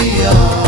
we are.